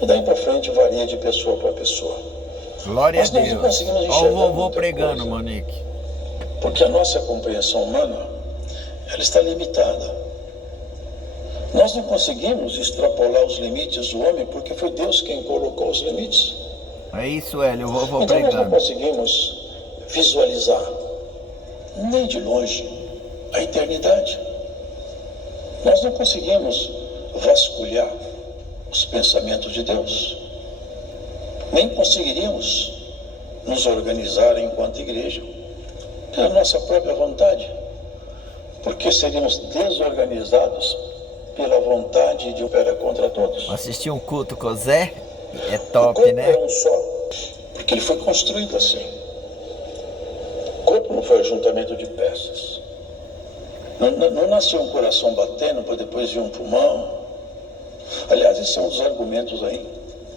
E daí para frente varia de pessoa para pessoa. Glória a Mas nós não Deus. conseguimos Ó o enxergar vovô muita pregando, coisa, Monique. porque a nossa compreensão humana, ela está limitada. Nós não conseguimos extrapolar os limites do homem, porque foi Deus quem colocou os limites. É isso, Hélio, o vovô Então nós não pregando. conseguimos visualizar, nem de longe, a eternidade. Nós não conseguimos vasculhar os pensamentos de Deus. Nem conseguiríamos nos organizar enquanto igreja pela nossa própria vontade, porque seríamos desorganizados pela vontade de operar contra todos. Assistir um culto com o Zé é O top, corpo né? é um só, porque ele foi construído assim. O corpo não foi ajuntamento de peças. Não nasceu um coração batendo para depois vir um pulmão. Aliás, esse é um dos argumentos aí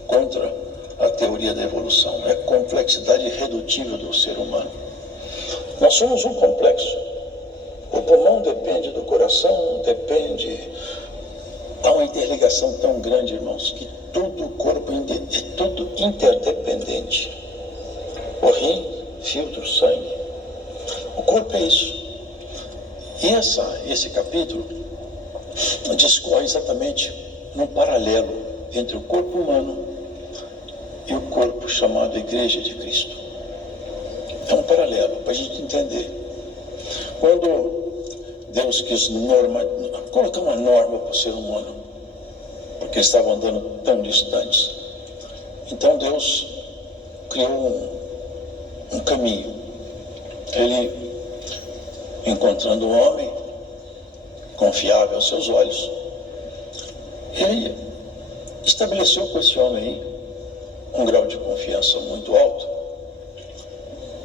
contra a teoria da evolução. É a complexidade irredutível do ser humano. Nós somos um complexo. O pulmão depende do coração, depende. Há uma interligação tão grande, irmãos, que todo o corpo é tudo interdependente. O rim, filtro, sangue. O corpo é isso. E esse capítulo discorre exatamente no paralelo entre o corpo humano e o corpo chamado Igreja de Cristo. É um paralelo para a gente entender. Quando Deus quis colocar uma norma para o ser humano, porque estavam andando tão distantes, então Deus criou um caminho. Ele, encontrando um homem confiável aos seus olhos, ele estabeleceu com esse homem aí um grau de confiança muito alto,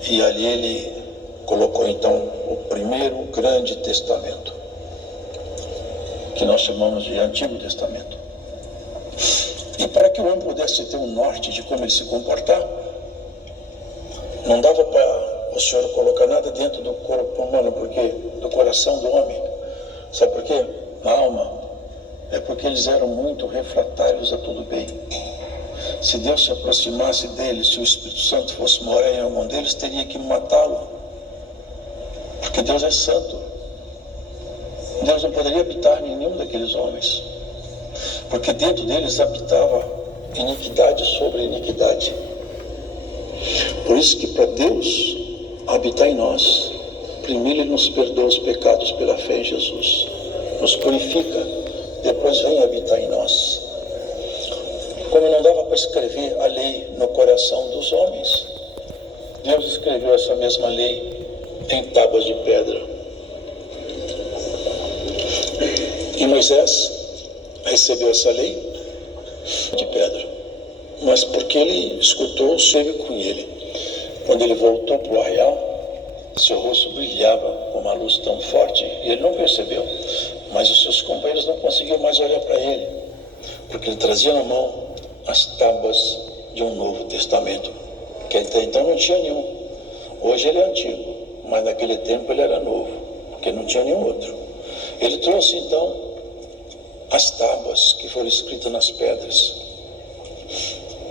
e ali ele colocou então o primeiro grande testamento, que nós chamamos de Antigo Testamento. E para que o homem pudesse ter um norte de como ele se comportar, não dava para o Senhor colocar nada dentro do corpo humano, porque do coração do homem. Sabe por quê? Na alma. É porque eles eram muito refratários a tudo bem. Se Deus se aproximasse deles, se o Espírito Santo fosse morar em algum deles, teria que matá-lo. Porque Deus é santo. Deus não poderia habitar em nenhum daqueles homens. Porque dentro deles habitava iniquidade sobre iniquidade. Por isso que para Deus habitar em nós, primeiro Ele nos perdoa os pecados pela fé em Jesus. Nos purifica, depois vem habitar em nós. Como não dava para escrever a lei no coração dos homens, Deus escreveu essa mesma lei em tábuas de pedra. E Moisés recebeu essa lei de pedra, mas porque ele escutou, esteve com ele. Quando ele voltou para o arraial, seu rosto brilhava com uma luz tão forte, e ele não percebeu, mas os seus companheiros não conseguiam mais olhar para ele, porque ele trazia na mão as tábuas de um Novo Testamento, que até então não tinha nenhum. Hoje ele é antigo, mas naquele tempo ele era novo, porque não tinha nenhum outro. Ele trouxe então as tábuas que foram escritas nas pedras.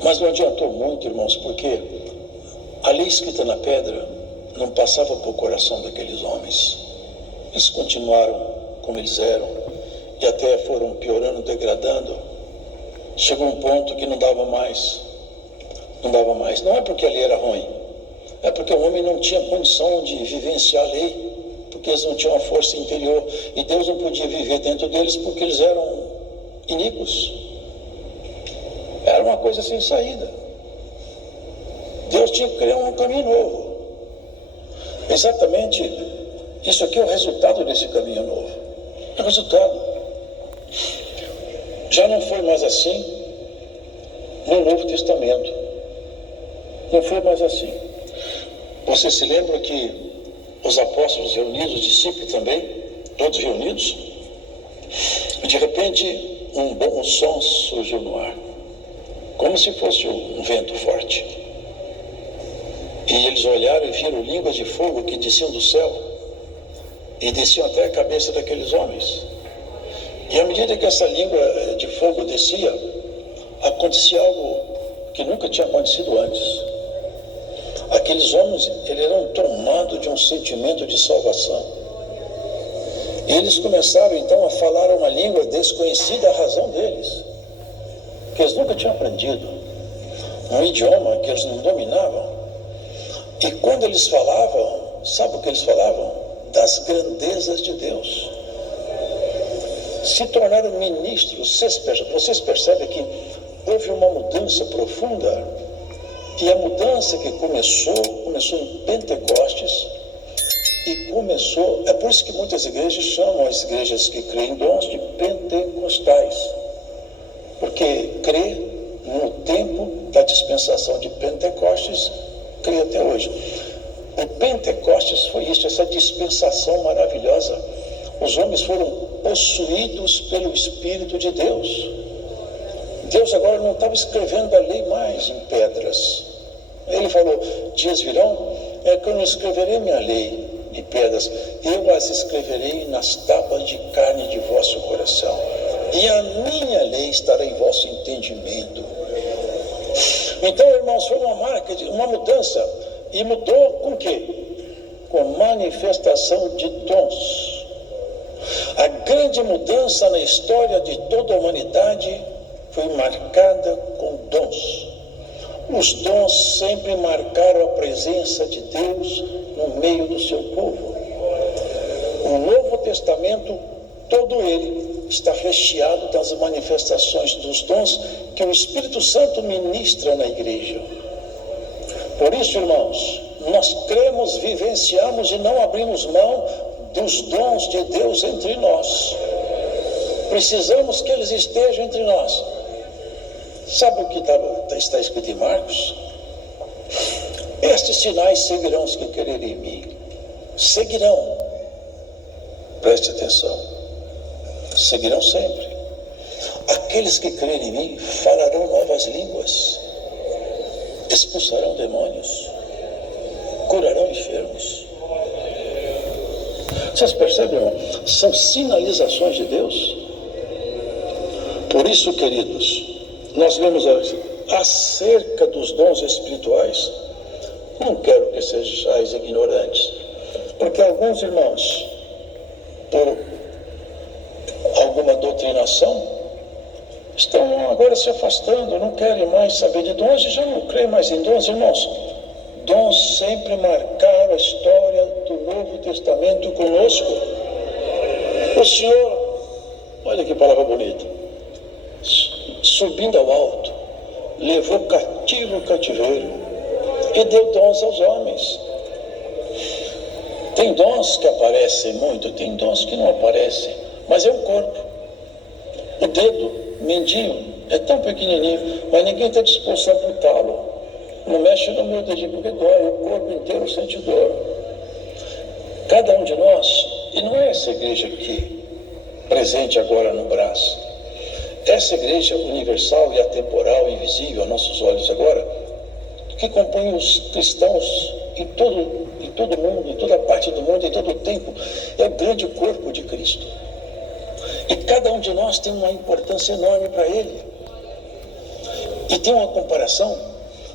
Mas não adiantou muito, irmãos, porque a lei escrita na pedra não passava para o coração daqueles homens. Eles continuaram como eles eram e até foram piorando, degradando. Chegou um ponto que não dava mais. Não dava mais. Não é porque a lei era ruim, é porque o homem não tinha condição de vivenciar a lei, porque eles não tinham uma força interior, e Deus não podia viver dentro deles porque eles eram iníquos. Era uma coisa sem saída. Deus tinha que criar um caminho novo. Exatamente isso aqui é o resultado desse caminho novo. É o resultado. Já não foi mais assim no Novo Testamento. Não foi mais assim. Você se lembra que os apóstolos reunidos, os discípulos também, todos reunidos, de repente um bom som surgiu no ar, como se fosse um vento forte. E eles olharam e viram línguas de fogo que desciam do céu e desciam até a cabeça daqueles homens. E à medida que essa língua de fogo descia, acontecia algo que nunca tinha acontecido antes. Aqueles homens, eles eram tomados de um sentimento de salvação. E eles começaram então a falar uma língua desconhecida, a razão deles, que eles nunca tinham aprendido, um idioma que eles não dominavam. E quando eles falavam, sabe o que eles falavam? Das grandezas de Deus. Se tornaram ministros. Vocês percebem que houve uma mudança profunda, e a mudança que começou em Pentecostes, e começou, é por isso que muitas igrejas chamam as igrejas que creem em dons de pentecostais, porque crê no tempo da dispensação de Pentecostes, crê até hoje. O Pentecostes foi isso, essa dispensação maravilhosa. Os homens foram possuídos pelo Espírito de Deus. Deus agora não estava escrevendo a lei mais em pedras. Ele falou, dias virão, é que eu não escreverei minha lei em pedras, eu as escreverei nas tábuas de carne de vosso coração, e a minha lei estará em vosso entendimento. Então, irmãos, foi uma marca, uma mudança, e mudou com o quê? Com manifestação de dons. A grande mudança na história de toda a humanidade foi marcada com dons. Os dons sempre marcaram a presença de Deus no meio do seu povo. O Novo Testamento, todo ele, está recheado das manifestações dos dons que o Espírito Santo ministra na igreja. Por isso, irmãos, nós cremos, vivenciamos e não abrimos mão dos dons de Deus entre nós. Precisamos que eles estejam entre nós. Sabe o que está escrito em Marcos? Estes sinais seguirão os que quererem em mim. Seguirão. Preste atenção. Seguirão sempre. Aqueles que crerem em mim falarão novas línguas, expulsarão demônios, curarão enfermos. Vocês percebem, irmão? São sinalizações de Deus. Por isso, queridos, nós vemos acerca dos dons espirituais. Não quero que sejais ignorantes, porque alguns irmãos, por alguma doutrinação, estão agora se afastando, não querem mais saber de dons e já não creem mais em dons. Irmãos, dons sempre marcaram a história do Novo Testamento conosco. O Senhor, olha que palavra bonita, subindo ao alto, levou cativo o cativeiro e deu dons aos homens. Tem dons que aparecem muito, tem dons que não aparecem, mas é um corpo. O dedo mindinho é tão pequenininho, mas ninguém está disposto a amputá-lo. Não mexe no meu dedinho porque dói, o corpo inteiro sente dor. Cada um de nós, e não é essa igreja aqui, presente agora no braço, essa igreja universal e atemporal e invisível a nossos olhos agora, que compõe os cristãos em todo mundo, em toda parte do mundo, em todo o tempo, é o grande corpo de Cristo. E cada um de nós tem uma importância enorme para ele. E tem uma comparação.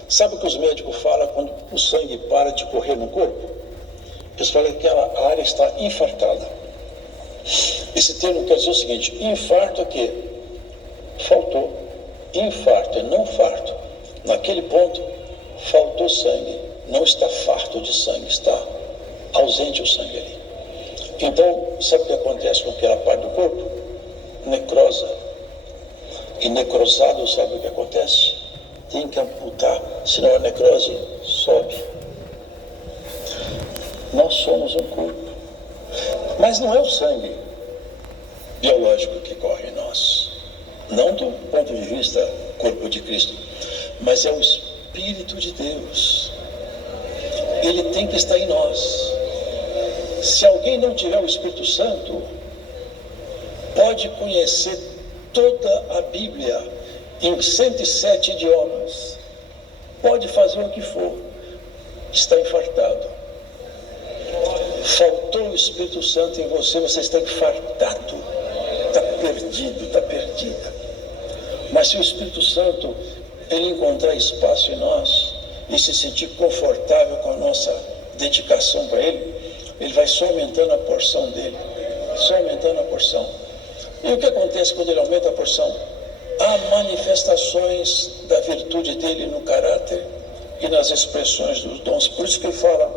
Sabe o que os médicos falam quando o sangue para de correr no corpo? Eles falam que aquela área está infartada. Esse termo quer dizer o seguinte: infarto é que faltou. Infarto é não farto. Naquele ponto, faltou sangue. Não está farto de sangue, está ausente o sangue ali. Então, sabe o que acontece com aquela parte do corpo? Necrosa. E necrosado, sabe o que acontece? Tem que amputar, senão a necrose sobe. Nós somos um corpo. Mas não é o sangue biológico que corre em nós. Não do ponto de vista corpo de Cristo, mas é o Espírito de Deus. Ele tem que estar em nós. Se alguém não tiver o Espírito Santo, pode conhecer toda a Bíblia em 107 idiomas, pode fazer o que for, está infartado. Faltou o Espírito Santo em você, você está infartado, está perdido, está perdida. Mas se o Espírito Santo ele encontrar espaço em nós e se sentir confortável com a nossa dedicação para ele, ele vai só aumentando a porção dele, só aumentando a porção. E o que acontece quando ele aumenta a porção? Há manifestações da virtude dele no caráter e nas expressões dos dons. Por isso que ele fala: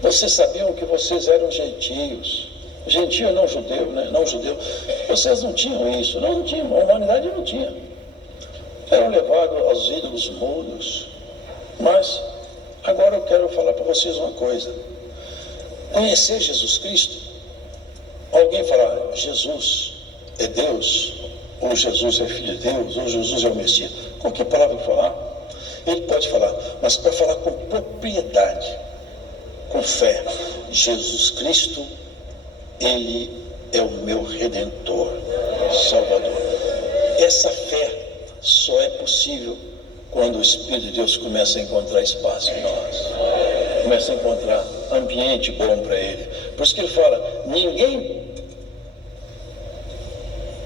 vocês sabiam que vocês eram gentios. Gentio não judeu, né? Não judeu. Vocês não tinham isso. Não tinham. A humanidade não tinha. Eram levados aos ídolos mudos. Mas, agora eu quero falar para vocês uma coisa. Conhecer Jesus Cristo, alguém falar, Jesus é Deus, ou Jesus é Filho de Deus, ou Jesus é o Messias, qualquer palavra que falar, ele pode falar, mas para falar com propriedade, com fé, Jesus Cristo, ele é o meu Redentor, Salvador. Essa fé só é possível quando o Espírito de Deus começa a encontrar espaço em nós, começa a encontrar ambiente bom para ele. Por isso que ele fala,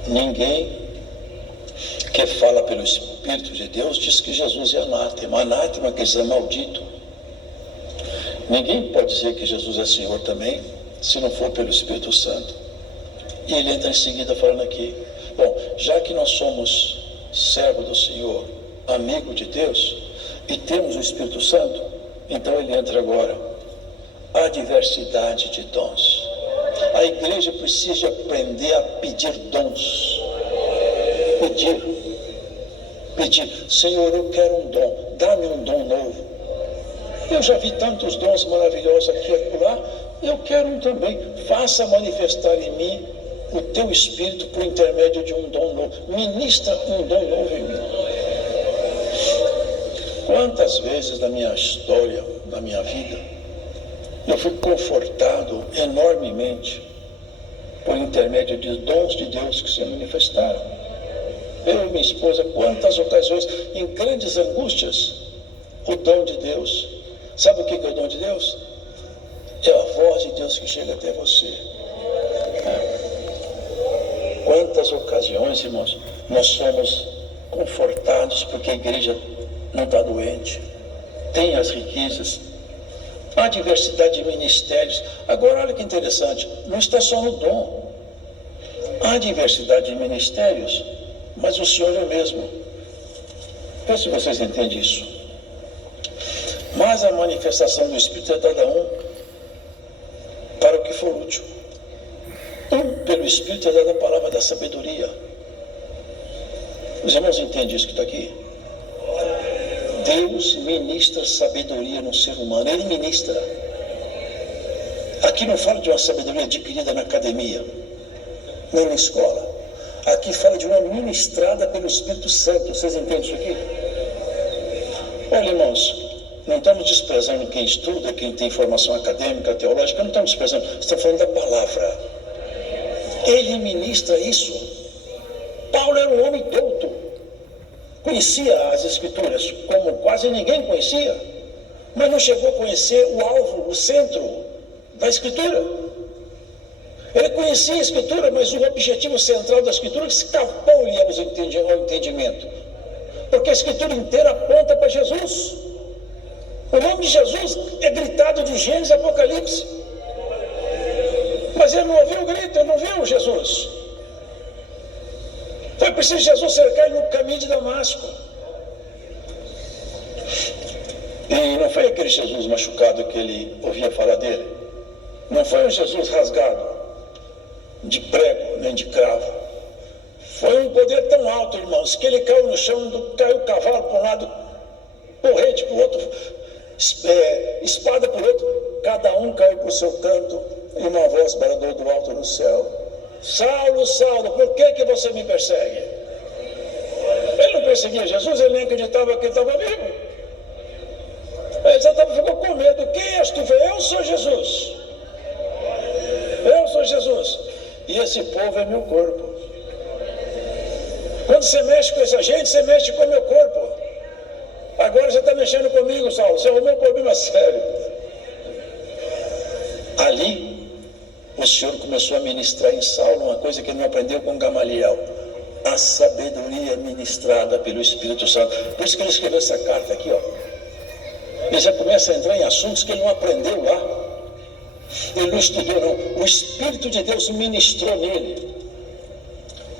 ninguém que fala pelo Espírito de Deus diz que Jesus é anátema. Anátema quer dizer maldito. Ninguém pode dizer que Jesus é Senhor também, se não for pelo Espírito Santo. E ele entra em seguida falando aqui, bom, já que nós somos servo do Senhor, amigo de Deus, e temos o Espírito Santo, então ele entra agora. Há diversidade de dons. A igreja precisa aprender a pedir dons. Pedir, Senhor, eu quero um dom, dá-me um dom novo. Eu já vi tantos dons maravilhosos aqui e acolá, eu quero um também. Faça manifestar em mim o teu Espírito por intermédio de um dom novo. Ministra um dom novo em mim. Quantas vezes na minha história, na minha vida, eu fui confortado enormemente por intermédio de dons de Deus que se manifestaram. Eu e minha esposa, quantas ocasiões, em grandes angústias, o dom de Deus. Sabe o que é o dom de Deus? É a voz de Deus que chega até você. Quantas ocasiões, irmãos, nós somos confortados porque a igreja não está doente, tem as riquezas, há diversidade de ministérios. Agora, olha que interessante, não está só no dom. Há diversidade de ministérios, mas o Senhor é o mesmo. Vê se vocês entendem isso. Mas a manifestação do Espírito é dada a um para o que for útil. Pelo Espírito é dada a palavra da sabedoria. Os irmãos entendem isso que está aqui? Deus ministra sabedoria no ser humano. Ele ministra. Aqui não fala de uma sabedoria adquirida na academia, nem na escola. Aqui fala de uma ministrada pelo Espírito Santo. Vocês entendem isso aqui? Olha, irmãos, não estamos desprezando quem estuda, quem tem formação acadêmica, teológica, não estamos desprezando. Estamos falando da palavra. Ele ministra isso. Paulo era um homem douto. Conhecia as Escrituras como quase ninguém conhecia, mas não chegou a conhecer o alvo, o centro da Escritura. Ele conhecia a Escritura, mas o objetivo central da Escritura escapou-lhe ao entendimento, porque a Escritura inteira aponta para Jesus. O nome de Jesus é gritado de Gênesis e Apocalipse, mas ele não ouviu o grito, ele não viu Jesus. Foi preciso Jesus cercar ele no caminho de Damasco. E não foi aquele Jesus machucado que ele ouvia falar dele. Não foi um Jesus rasgado de prego, nem de cravo. Foi um poder tão alto, irmãos, que ele caiu no chão, caiu o cavalo para um lado, porrete para o outro, espada para o outro, cada um caiu para o seu canto, e uma voz bradou do alto no céu: Saulo, Saulo, por que você me persegue? Ele não perseguia Jesus, ele nem acreditava que ele estava vivo. Ele já ficou com medo. Quem és tu? Eu sou Jesus. Eu sou Jesus. E esse povo é meu corpo. Quando você mexe com essa gente, você mexe com o meu corpo. Agora você está mexendo comigo, Saulo. Você arrumou um problema sério. Ali, o Senhor começou a ministrar em Saulo uma coisa que ele não aprendeu com Gamaliel. a sabedoria ministrada pelo Espírito Santo. Por isso que ele escreveu essa carta aqui, ó. Ele já começa a entrar em assuntos que ele não aprendeu lá. Ele não estudou, não. O Espírito de Deus ministrou nele.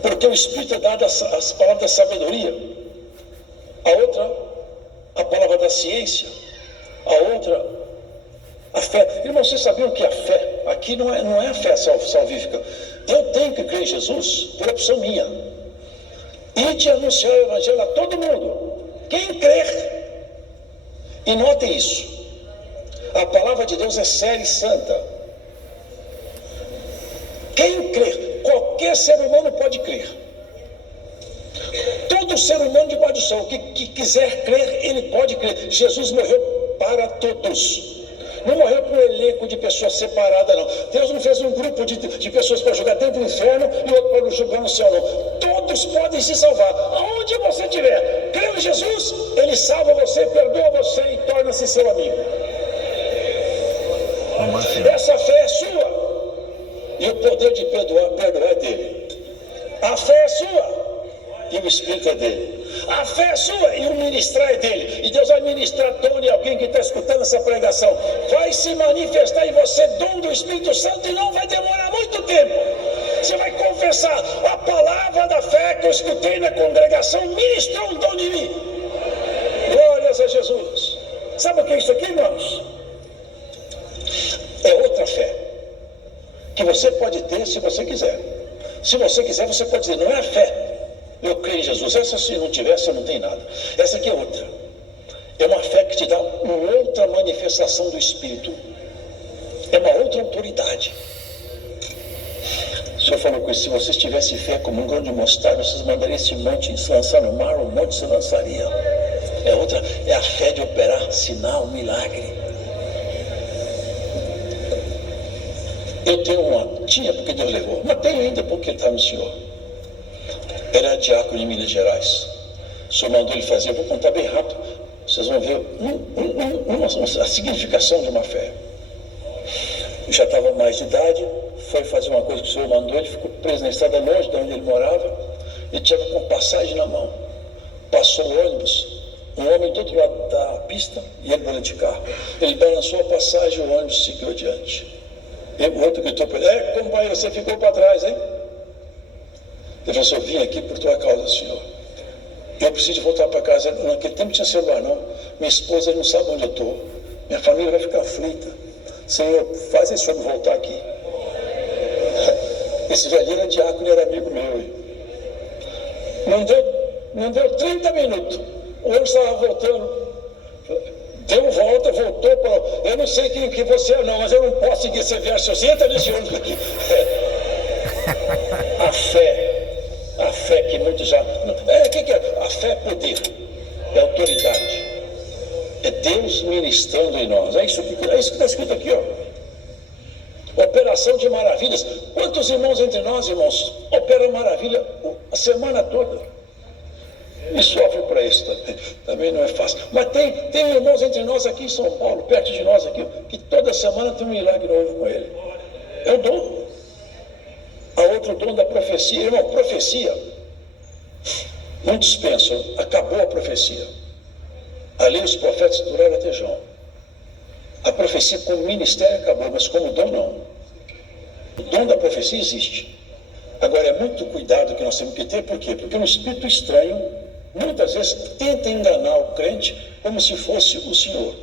Porque o Espírito é dado as palavras da sabedoria. A outra, a palavra da ciência. A outra, a fé. Irmão, vocês sabiam que a fé, aqui não é a fé salvífica. Eu tenho que crer em Jesus por opção minha. E de anunciar o Evangelho a todo mundo. Quem crer. E notem isso. A palavra de Deus é séria e santa. Quem crer, qualquer ser humano pode crer. Todo ser humano debaixo do céu que quiser crer, ele pode crer. Jesus morreu para todos. Não morreu para um elenco de pessoas separadas, não. Deus não fez um grupo de pessoas para jogar dentro do inferno e outro para jogar no céu, não. Todos podem se salvar. Aonde você estiver, crê em Jesus, Ele salva você, perdoa você e torna-se seu amigo. Essa fé é sua. E o poder de perdoar é dele. A fé é sua. E o Espírito é dele. A fé é sua e o ministrar é dele. E Deus vai ministrar dom em alguém que está escutando essa pregação. Vai se manifestar em você dom do Espírito Santo e não vai demorar muito tempo. Você vai confessar a palavra da fé que eu escutei na congregação, ministrou um dom de mim. Glórias a Jesus. Sabe o que é isso aqui, irmãos? É outra fé que você pode ter se você quiser. Se você quiser, você pode dizer, não é a fé. Eu creio em Jesus. Essa, se não tiver, você não tem nada. Essa aqui é outra. É uma fé que te dá uma outra manifestação do Espírito. É uma outra autoridade. O Senhor falou com isso. Se vocês tivessem fé como um grão de mostarda, vocês mandariam esse monte se lançar no mar, o monte se lançaria. É outra. É a fé de operar sinal, milagre. Eu tenho uma. Tinha porque Deus levou. Mas tenho ainda porque está no Senhor. Era diácono em Minas Gerais. O Senhor mandou ele fazer, eu vou contar bem rápido. Vocês vão ver a significação de uma fé. Eu já estava mais de idade, foi fazer uma coisa que o Senhor mandou, ele ficou preso na estrada longe de onde ele morava, ele tinha com passagem na mão. Passou o ônibus, um homem do outro lado da pista e ele bolando de carro. Ele balançou a passagem e o ônibus seguiu adiante. E o outro gritou para ele, companheiro, você ficou para trás, hein? Ele falou assim, eu vim aqui por tua causa, Senhor. Eu preciso voltar para casa. Naquele tempo não tinha celular, não. Minha esposa não sabe onde eu estou. Minha família vai ficar aflita. Senhor, faz esse homem voltar aqui. Esse velhinho era diácono e era amigo meu. Não deu 30 minutos. O ônibus estava voltando. Deu volta, voltou para... Eu não sei quem que você é, não, mas eu não posso seguir essa viagem. Você entra nesse ônibus aqui. A fé que muitos já... O que é? A fé é poder, é autoridade. É Deus ministrando em nós. É isso que está escrito aqui, ó. Operação de maravilhas. Quantos irmãos entre nós, irmãos, operam maravilha a semana toda? E sofre para isso também. Também não é fácil. Mas tem irmãos entre nós aqui em São Paulo, perto de nós aqui, que toda semana tem um milagre novo com ele. É o dom. A outro dom da profecia. Irmão, profecia. Muitos pensam, acabou a profecia. Ali os profetas duraram até João. A profecia como ministério acabou, mas como dom não. O dom da profecia existe. Agora é muito cuidado que nós temos que ter, por quê? Porque um espírito estranho, muitas vezes, tenta enganar o crente como se fosse o Senhor.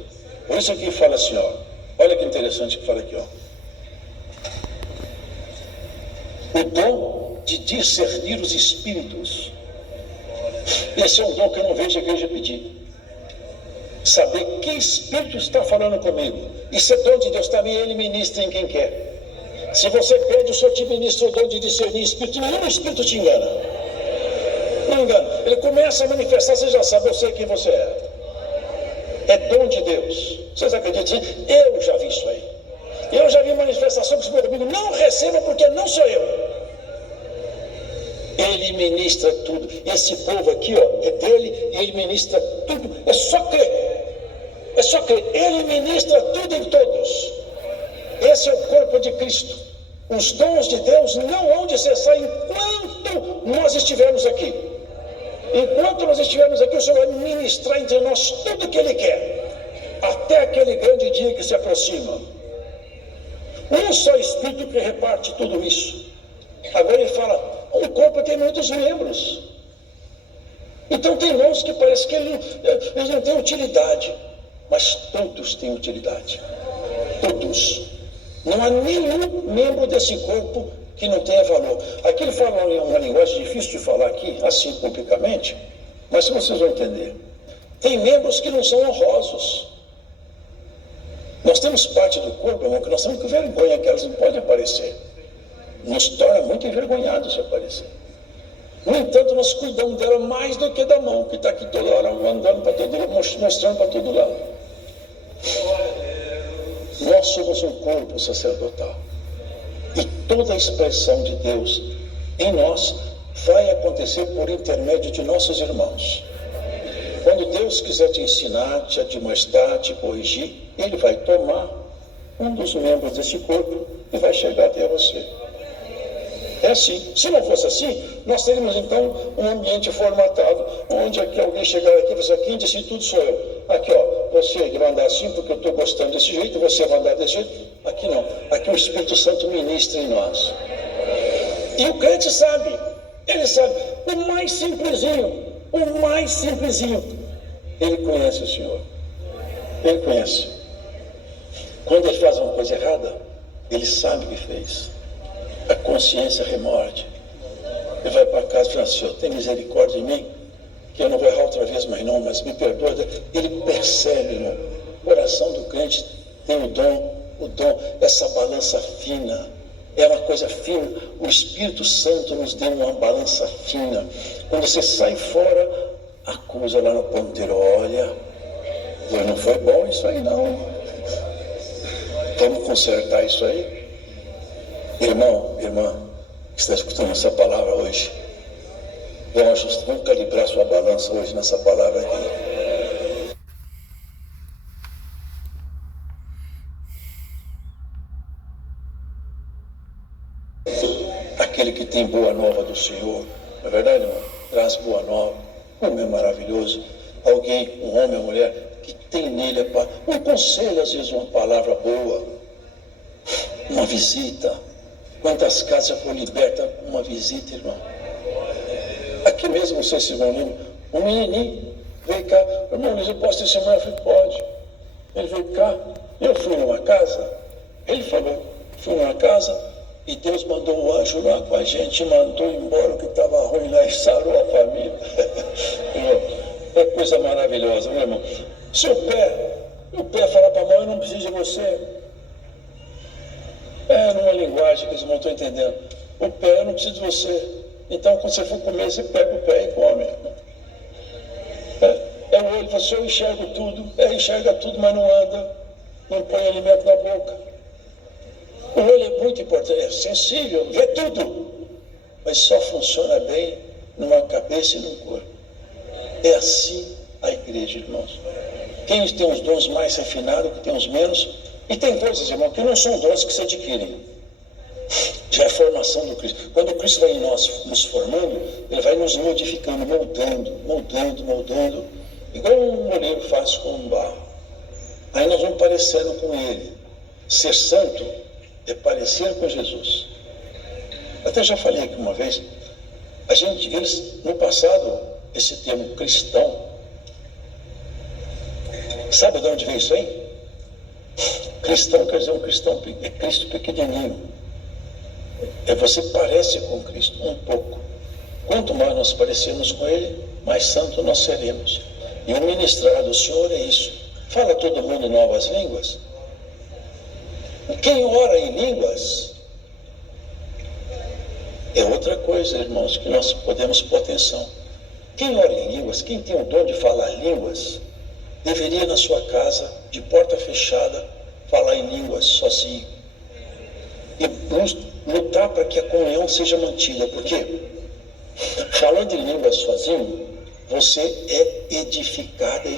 Por isso aqui fala assim, ó. Olha que interessante que fala aqui, ó. O dom de discernir os espíritos. Esse é um dom que eu não vejo a igreja pedir. Saber que espírito está falando comigo. Isso é dom de Deus também, ele ministra em quem quer. Se você pede, o Senhor te ministra o dom de discernir espírito, nenhum espírito te engana. Não engana. Ele começa a manifestar, você já sabe, eu sei quem você é. É dom de Deus. Vocês acreditam? Eu já vi isso aí. Eu já vi manifestação que o Senhor comigo, não receba porque não sou eu. Ele ministra tudo. Esse povo aqui, ó, é dele e ele ministra tudo. É só crer. É só crer. Ele ministra tudo em todos. Esse é o corpo de Cristo. Os dons de Deus não hão de cessar enquanto nós estivermos aqui. Enquanto nós estivermos aqui, o Senhor vai ministrar entre nós tudo o que Ele quer, até aquele grande dia que se aproxima. Um só Espírito que reparte tudo isso. Agora ele fala, o corpo tem muitos membros. Então tem irmãos que parece que eles não têm utilidade, mas todos têm utilidade. Todos. Não há nenhum membro desse corpo que não tenha valor. Aqui ele fala uma linguagem difícil de falar aqui, assim publicamente, mas se vocês vão entender. Tem membros que não são honrosos. Nós temos parte do corpo, irmão, que nós temos que vergonha, que elas não podem aparecer. Nos torna muito envergonhados se aparecer. No entanto, nós cuidamos dela mais do que da mão, que está aqui toda hora andando para todo lado, mostrando para todo lado. Nós somos um corpo sacerdotal. E toda a expressão de Deus em nós vai acontecer por intermédio de nossos irmãos. Quando Deus quiser te ensinar, te admoestar, te corrigir, Ele vai tomar um dos membros desse corpo e vai chegar até você. É assim. Se não fosse assim, nós teríamos então um ambiente formatado, onde aqui alguém chegar aqui e dizer, quem disse tudo sou eu. Aqui, ó, você que vai andar assim porque eu estou gostando desse jeito, você vai andar desse jeito. Aqui não. Aqui o Espírito Santo ministra em nós. E o crente sabe, ele sabe, o mais simplesinho, ele conhece o Senhor. Ele conhece. Quando ele faz uma coisa errada, ele sabe o que fez. A consciência remorde. Ele vai para casa e fala, Senhor, tem misericórdia de mim, que eu não vou errar outra vez mais não, mas me perdoa. Ele percebe, irmão, o coração do crente tem o dom, essa balança fina, é uma coisa fina. O Espírito Santo nos deu uma balança fina. Quando você sai fora, acusa lá no ponteiro, olha, não foi bom isso aí não. Vamos consertar isso aí. Irmão, irmã, que está escutando essa palavra hoje, vamos calibrar sua balança hoje nessa palavra aqui. Aquele que tem boa nova do Senhor, não é verdade, irmão? Traz boa nova, como é maravilhoso. Alguém, um homem ou mulher, que tem nele um conselho, às vezes uma palavra boa, uma visita. Quantas casas foram libertas, uma visita, irmão. Aqui mesmo, não sei se vão lembrar, um menininho veio cá, irmão, eu posso testemunhar? Eu falei, pode. Ele veio cá, eu fui numa casa, ele falou, fui numa casa, e Deus mandou o anjo lá com a gente, mandou embora o que estava ruim lá e sarou a família. É coisa maravilhosa, meu irmão. Seu pé falar para a mãe, eu não preciso de você. Numa linguagem que eles não estão entendendo. O pé, eu não preciso de você. Então, quando você for comer, você pega o pé e come. O olho, você eu enxergo tudo. Enxerga tudo, mas não anda. Não põe alimento na boca. O olho é muito importante, é sensível, vê tudo. Mas só funciona bem numa cabeça e num corpo. É assim a igreja, irmãos. Quem tem os dons mais refinados, que tem os menos. E tem coisas, irmão, que não são dons que se adquirem. Já é formação do Cristo. Quando o Cristo vai em nós nos formando, ele vai nos modificando, moldando. Igual um oleiro faz com um barro. Aí nós vamos parecendo com ele. Ser santo é parecer com Jesus. Até já falei aqui uma vez, eles, no passado, esse termo cristão, sabe de onde veio isso aí? Cristão quer dizer um cristão, é Cristo pequenininho. Você parece com Cristo um pouco. Quanto mais nós parecemos com Ele, mais santo nós seremos. E o ministrar do Senhor é isso. Fala todo mundo em novas línguas. Quem ora em línguas é outra coisa, irmãos, que nós podemos pôr atenção. Quem ora em línguas, quem tem o dom de falar línguas, deveria na sua casa, de porta fechada, falar em línguas sozinho. E lutar para que a comunhão seja mantida. Porque falando em línguas sozinho, você é edificado.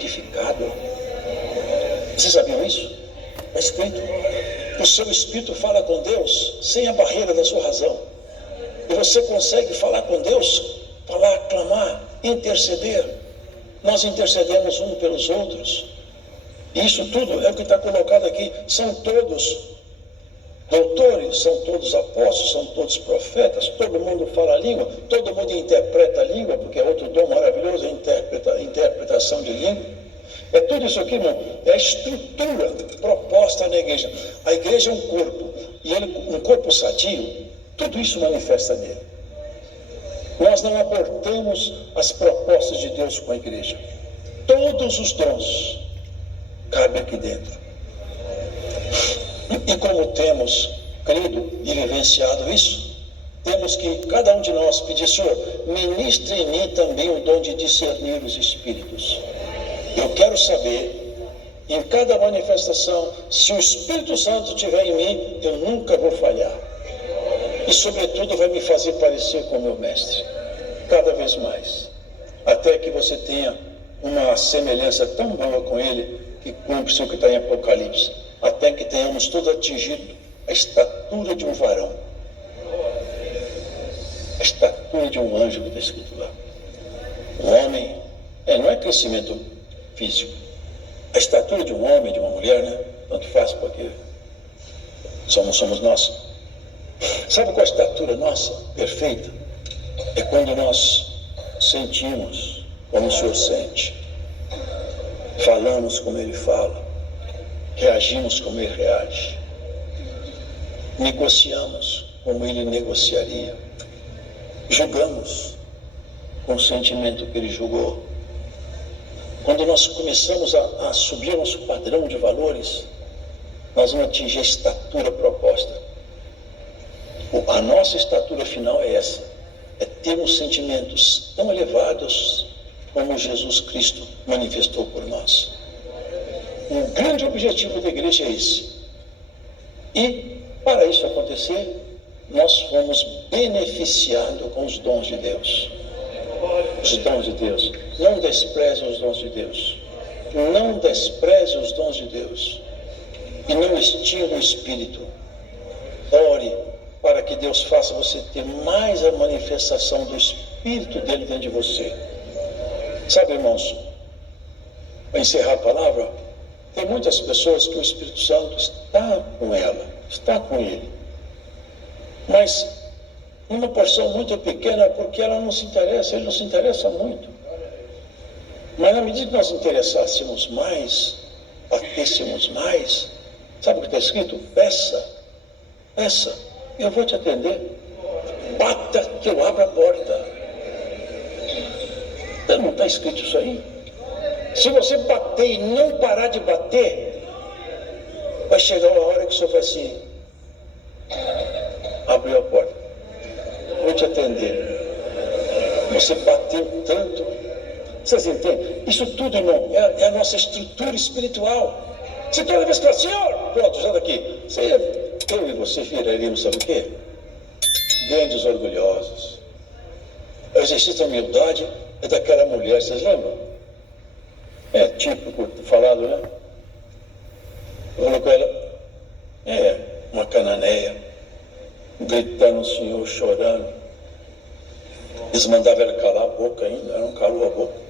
Vocês sabiam isso? Está escrito. O seu espírito fala com Deus sem a barreira da sua razão. E você consegue falar com Deus, falar, clamar, interceder. Nós intercedemos uns pelos outros. E isso tudo é o que está colocado aqui. São todos doutores, são todos apóstolos, são todos profetas, todo mundo fala a língua, todo mundo interpreta a língua, porque é outro dom maravilhoso, a interpretação de língua. É tudo isso aqui, irmão, é a estrutura proposta na igreja. A igreja é um corpo, e um corpo sadio, tudo isso manifesta nele. Nós não abortamos as propostas de Deus com a igreja. Todos os dons cabem aqui dentro. E como temos crido e vivenciado isso, temos que, cada um de nós, pedir, Senhor, ministre em mim também o dom de discernir os espíritos. Eu quero saber, em cada manifestação, se o Espírito Santo estiver em mim, eu nunca vou falhar. E, sobretudo, vai me fazer parecer com o meu mestre, cada vez mais. Até que você tenha uma semelhança tão boa com ele, que cumpre-se o que está em Apocalipse. Até que tenhamos todos atingido a estatura de um varão. A estatura de um anjo que está escrito lá. Um homem, não é crescimento físico. A estatura de um homem, de uma mulher, né? Tanto faz, porque somos nós. Sabe qual é a estatura nossa, perfeita? É quando nós sentimos como o Senhor sente. Falamos como Ele fala. Reagimos como Ele reage. Negociamos como Ele negociaria. Julgamos com o sentimento que Ele julgou. Quando nós começamos a subir nosso padrão de valores, nós vamos atingir a estatura proposta. A nossa estatura final é essa. É termos sentimentos tão elevados como Jesus Cristo manifestou por nós. O grande objetivo da igreja é esse. E, para isso acontecer, nós fomos beneficiados com os dons de Deus. Os dons de Deus. Não despreze os dons de Deus. Não despreze os dons de Deus. E não extinga o Espírito. Ore para que Deus faça você ter mais a manifestação do Espírito dele dentro de você. Sabe, irmãos, para encerrar a palavra, tem muitas pessoas que o Espírito Santo está com ela, está com ele. Mas uma porção muito pequena, porque ela não se interessa, ele não se interessa muito. Mas na medida que nós interessássemos mais, batêssemos mais, sabe o que está escrito? Peça, eu vou te atender. Bata que eu abro a porta. Não está escrito isso aí? Se você bater e não parar de bater, vai chegar uma hora que o senhor vai assim, abriu a porta, vou te atender. Você bateu tanto. Vocês entendem? Isso tudo, irmão, é a nossa estrutura espiritual. Se toda vez que fala, Senhor, pronto, já daqui, eu e você viraríamos, sabe o quê? Grandes orgulhosos. O exercício da humildade é daquela mulher, vocês lembram? É típico falado, né? Falou com ela, uma cananeia, gritando o Senhor, chorando. Eles mandavam ela calar a boca ainda, ela não calou a boca.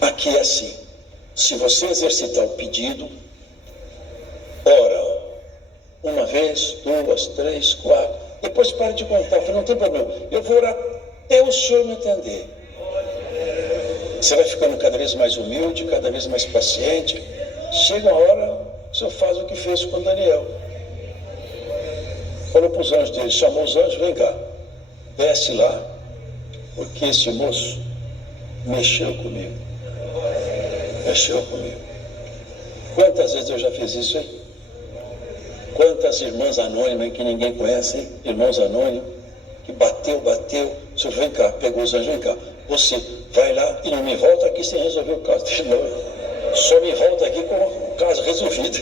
Aqui é assim, se você exercitar o pedido, ora, uma vez, 2, 3, 4, depois para de contar, falei, não tem problema, eu vou orar até o Senhor me atender. Você vai ficando cada vez mais humilde, cada vez mais paciente. Chega uma hora, o Senhor faz o que fez com Daniel. Falou para os anjos dele, chamou os anjos, vem cá, desce lá, porque esse moço mexeu comigo. Mexeu comigo. Quantas vezes eu já fiz isso, hein? Quantas irmãs anônimas que ninguém conhece, hein? Irmãos anônimos, que bateu, o Senhor, vem cá, pegou os anjos, vem cá. Você vai lá e não me volta aqui sem resolver o caso de novo. Só me volta aqui com o caso resolvido.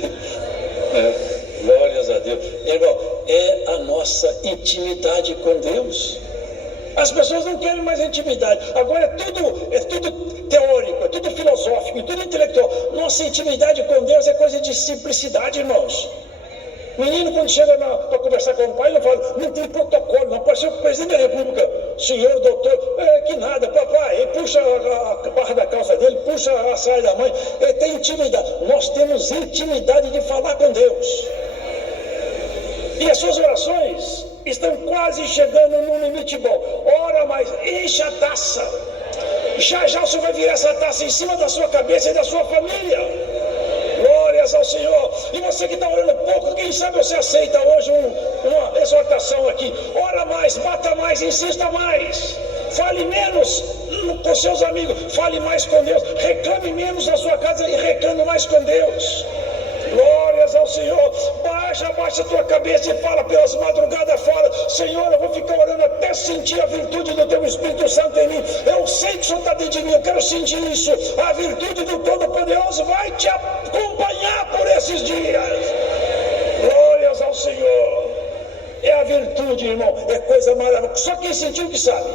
Glórias a Deus. Irmão, é a nossa intimidade com Deus. As pessoas não querem mais intimidade. Agora é tudo teórico, é tudo filosófico, é tudo intelectual. Nossa intimidade com Deus é coisa de simplicidade, irmãos. Menino, quando chega para conversar com o pai, não fala, não tem protocolo, não. Pode ser o presidente da República, senhor, doutor, que nada, papai. Ele puxa a barra da calça dele, puxa a saia da mãe, ele tem intimidade. Nós temos intimidade de falar com Deus. E as suas orações estão quase chegando num limite bom. Ora mais, enche a taça. Já já o Senhor vai virar essa taça em cima da sua cabeça e da sua família. Glórias ao Senhor. E você que está orando pouco, quem sabe você aceita hoje uma exortação aqui. Ora mais, bata mais, insista mais. Fale menos com seus amigos, fale mais com Deus. Reclame menos na sua casa e reclame mais com Deus. Glórias ao Senhor. Abaixa a tua cabeça e fala pelas madrugadas fora: Senhor, eu vou ficar orando até sentir a virtude do teu Espírito Santo em mim. Eu sei que o Senhor está dentro de mim, eu quero sentir isso. A virtude do Todo-Poderoso vai te acompanhar por esses dias. Glórias ao Senhor. É a virtude, irmão, é coisa maravilhosa. Só quem sentiu que sabe.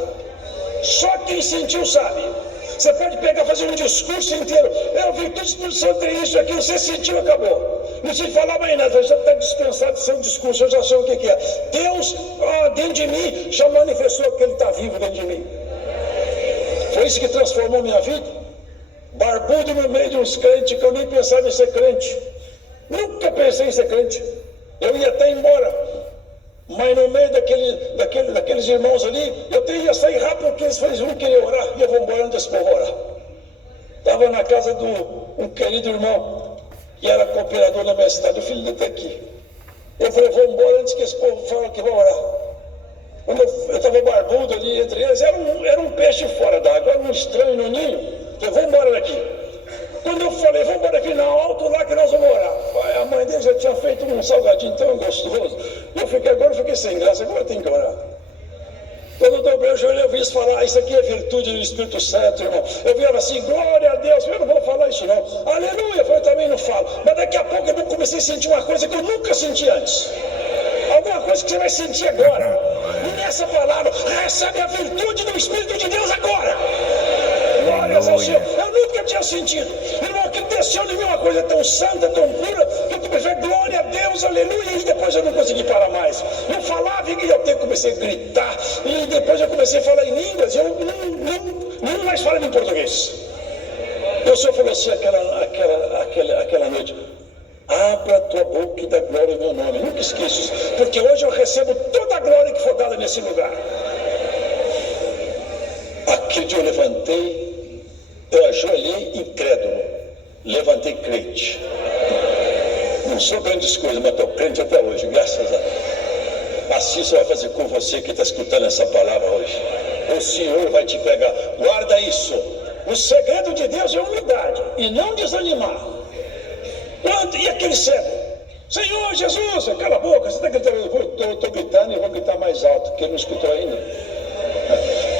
Só quem sentiu sabe. Você pode pegar e fazer um discurso inteiro. A virtude do Espírito Santo tem isso aqui, você sentiu, acabou. Não precisa falar mais nada, já está dispensado de seu discurso, eu já sei o que é. Deus, dentro de mim, já manifestou que Ele está vivo dentro de mim. Foi isso que transformou minha vida. Barbudo no meio de uns crentes, que eu nem pensava em ser crente. Nunca pensei em ser crente. Eu ia até embora. Mas no meio daqueles irmãos ali, eu ia sair rápido porque eles vão querer orar. E eu vou embora antes para orar. Estava na casa de um querido irmão, que era cooperador na minha cidade, o filho dele está aqui. Eu falei, vou embora antes que esse povo fale que vai orar. Quando eu estava barbudo ali entre eles, era um peixe fora d'água, era um estranho no ninho. Eu falei, vou embora daqui. Quando eu falei, vamos embora aqui, não, alto lá que nós vamos orar. A mãe dele já tinha feito um salgadinho tão gostoso. Agora eu fiquei sem graça, agora tem que orar. Quando eu dobrei o joelho, eu vi isso falar, isso aqui é virtude do Espírito Santo, irmão. Eu virava assim, glória a Deus, eu não vou falar isso não. Aleluia, eu também não falo. Mas daqui a pouco eu comecei a sentir uma coisa que eu nunca senti antes. Alguma coisa que você vai sentir agora. E nessa palavra, recebe a virtude do Espírito de Deus agora. Glórias ao Senhor. Eu nunca tinha sentido. Irmão, que desceu em mim uma coisa tão santa, tão pura, que eu comecei a glória a Deus, aleluia, e depois eu não consegui parar mais. Eu falava e eu comecei a gritar, e depois eu comecei a falar em línguas, eu não mais falava em português. O Senhor falou assim aquela noite: abra a tua boca e dá glória ao meu nome. Eu nunca esqueço isso, porque hoje eu recebo toda a glória que for dada nesse lugar. Aquele dia eu levantei, eu ajoelhei incrédulo, levantei crente. Não sou grandes coisas, mas estou crente até hoje, graças a Deus. Assim isso vai fazer com você que está escutando essa palavra hoje. O Senhor vai te pegar, guarda isso. O segredo de Deus é humildade e não desanimar. E aquele cego: Senhor Jesus, cala a boca, você está gritando. Eu estou gritando e vou gritar mais alto, porque ele não escutou ainda.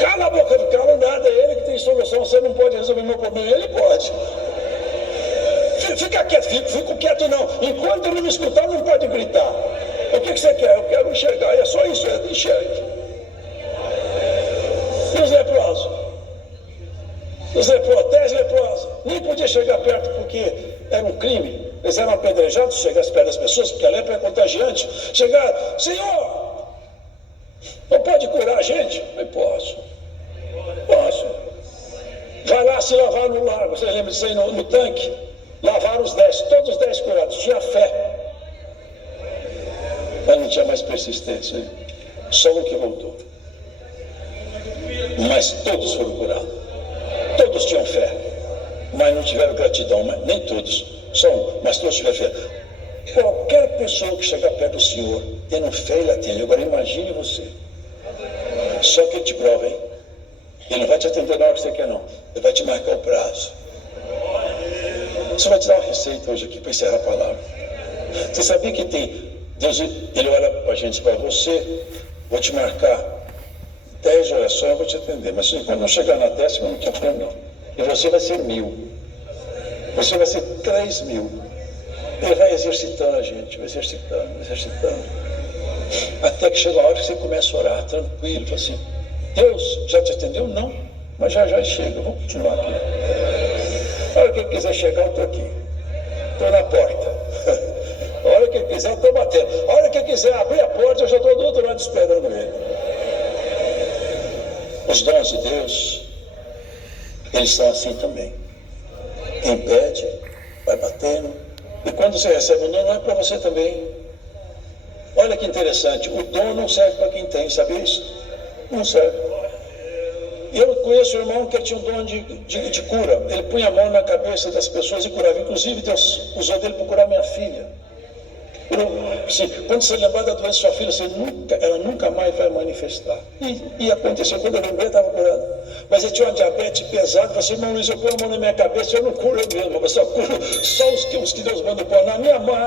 Cala a boca, cala nada, é ele que tem solução, você não pode resolver meu problema, ele pode. Fica quieto, fico quieto não. Enquanto ele me escutar, não pode gritar. O que você quer? Eu quero enxergar, é só isso, enxergue. E os leprosos? Os leprosos, 10 leprosos, nem podia chegar perto porque era um crime. Eles eram apedrejados, chegasse perto das pessoas, porque a lepra é contagiante. Chegaram: Senhor, não pode curar a gente? Eu posso. Vai lá se lavar no lago. Você lembra disso aí no tanque? Lavaram os 10, todos os 10 curados. Tinha fé. Mas não tinha mais persistência. Só um que voltou. Mas todos foram curados. Todos tinham fé. Mas não tiveram gratidão. Nem todos. Só um. Mas todos tiveram fé. Qualquer pessoa que chegar perto do Senhor, tendo fé, ele atende. Agora imagine você. Só que ele te prova, hein? Ele não vai te atender na hora que você quer, não. Ele vai te marcar o prazo. Você vai te dar uma receita hoje aqui para encerrar a palavra. Você sabia que Deus, ele olha para a gente, para você, vou te marcar 10 orações, eu vou te atender. Mas quando não chegar na 10ª, eu não te atendo, não. E você vai ser 1000. Você vai ser 3000. Ele vai exercitando a gente, vai exercitando. Até que chega a hora que você começa a orar tranquilo, assim: Deus, já te atendeu? Não, mas já chega, vou continuar aqui. A hora que ele quiser chegar, eu estou aqui. Estou na porta. A hora que que ele quiser, eu estou batendo. A hora que ele quiser abrir a porta, eu já estou do outro lado esperando ele. Os dons de Deus, eles são assim também. Quem pede, vai batendo. E quando você recebe um dom, não é para você também. Olha que interessante, o dom não serve para quem tem, sabia isso? Não serve. Eu conheço um irmão que tinha um dom de cura. Ele punha a mão na cabeça das pessoas e curava. Inclusive, Deus usou dele para curar minha filha. Assim, quando você lembrar da doença da sua filha, ela nunca mais vai manifestar. E aconteceu, quando eu lembrei, estava curada. Mas ele tinha uma diabetes pesada. Eu falei assim, irmão Luiz, eu ponho a mão na minha cabeça, eu não curo eu mesmo, eu só curo só os que Deus manda pôr. Na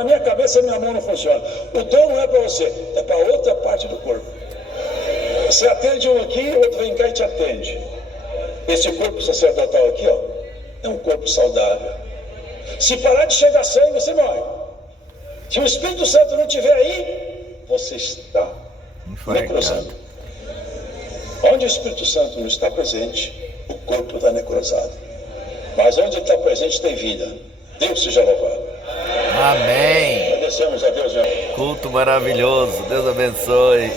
minha cabeça, a minha mão não funciona. O dom não é para você, é para outra parte do corpo. Você atende um aqui, o outro vem cá e te atende. Esse corpo sacerdotal aqui, ó, é um corpo saudável. Se parar de chegar sangue, você morre. Se o Espírito Santo não estiver aí, você está necrosado. Onde o Espírito Santo não está presente, o corpo está necrosado. Mas onde ele está presente tem vida. Deus seja louvado. Amém. Agradecemos a Deus, meu. Culto maravilhoso. Deus abençoe.